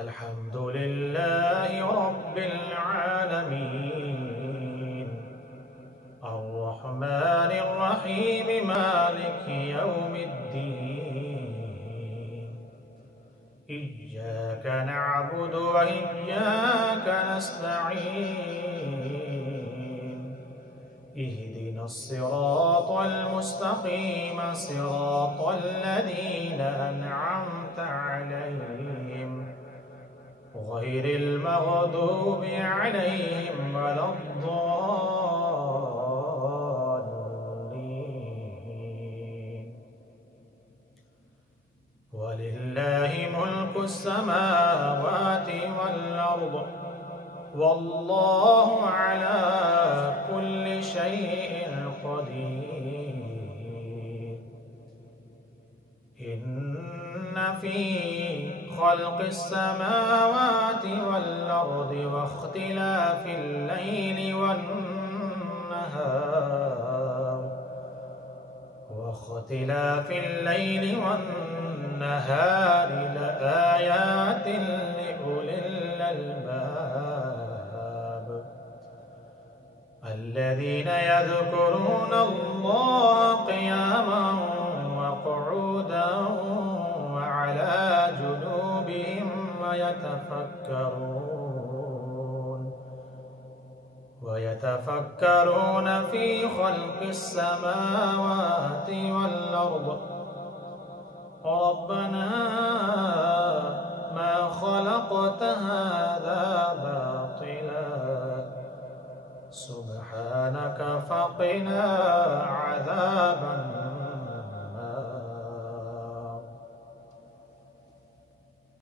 الحمد لله رب العالمين الرحمن الرحيم مالك يوم الدين إياك نعبد وإياك نستعين اهدنا الصراط المستقيم صراط الذين أنعمت عليهم غير المغضوب عليهم ولا الضالين ولله ملك السماوات والأرض والله على كل شيء قدير إن في خلق السماوات والأرض واختلاف الليل والنهار لآيات لأولي الألباب الذين يذكرون الله قياما وقعودا وعلى جنوبهم ويتفكرون في خلق السماوات والأرض ربنا ما خلقت هذا باطلا سبحانك فقنا عذاب النار.